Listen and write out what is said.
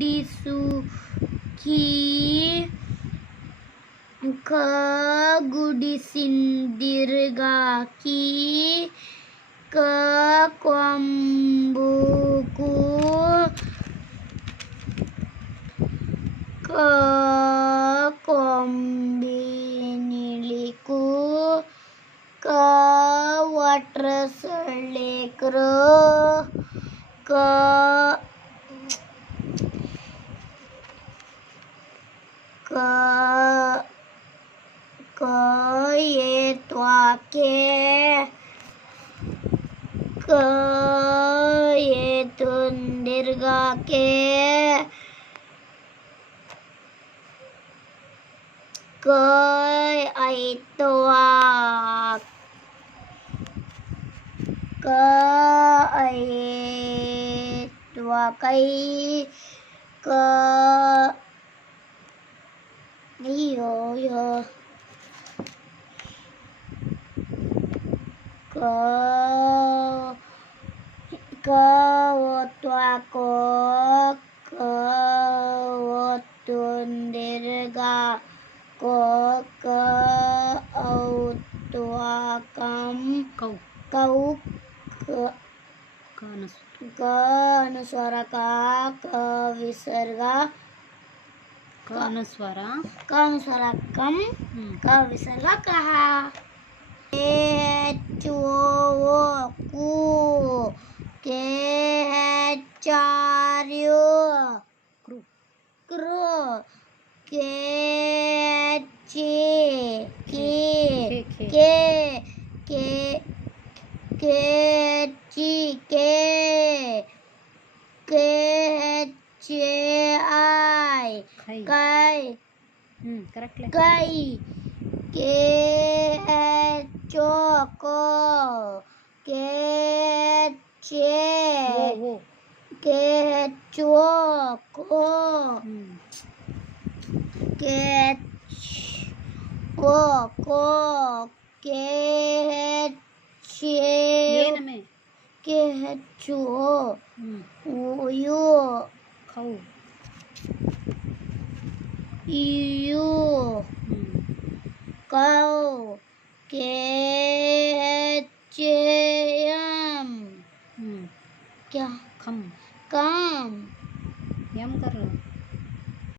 ಗುಡಿಸುಕಿ ಕ ಗುಡಿಸಿಂದಿರ್ಗಾಕಿ ಕ ಕೊಂಬುಕು ಕ ಕೊಂಬಿನಿಳಿಕು ಕ ವಾಟ್ರ ಸೊಳ್ಳೆಕ್ರು ಕ ಕ ಕ ये त्वाके क ये तुंदिर्गाके क ऐतवा क ऐतवा कई क यो यो क ओत्वाको क ओतुंदिर्गा को क औत्वाकम कौ क अनुस्वार का क विसर्ग क अनुस्वारकम क विसर्ग कहा कु के चार्यो क्रो के चे के ची के चे आई कई कई के चोको के चे के चोको के वो को के चे के चो यू खाऊ यू कौ के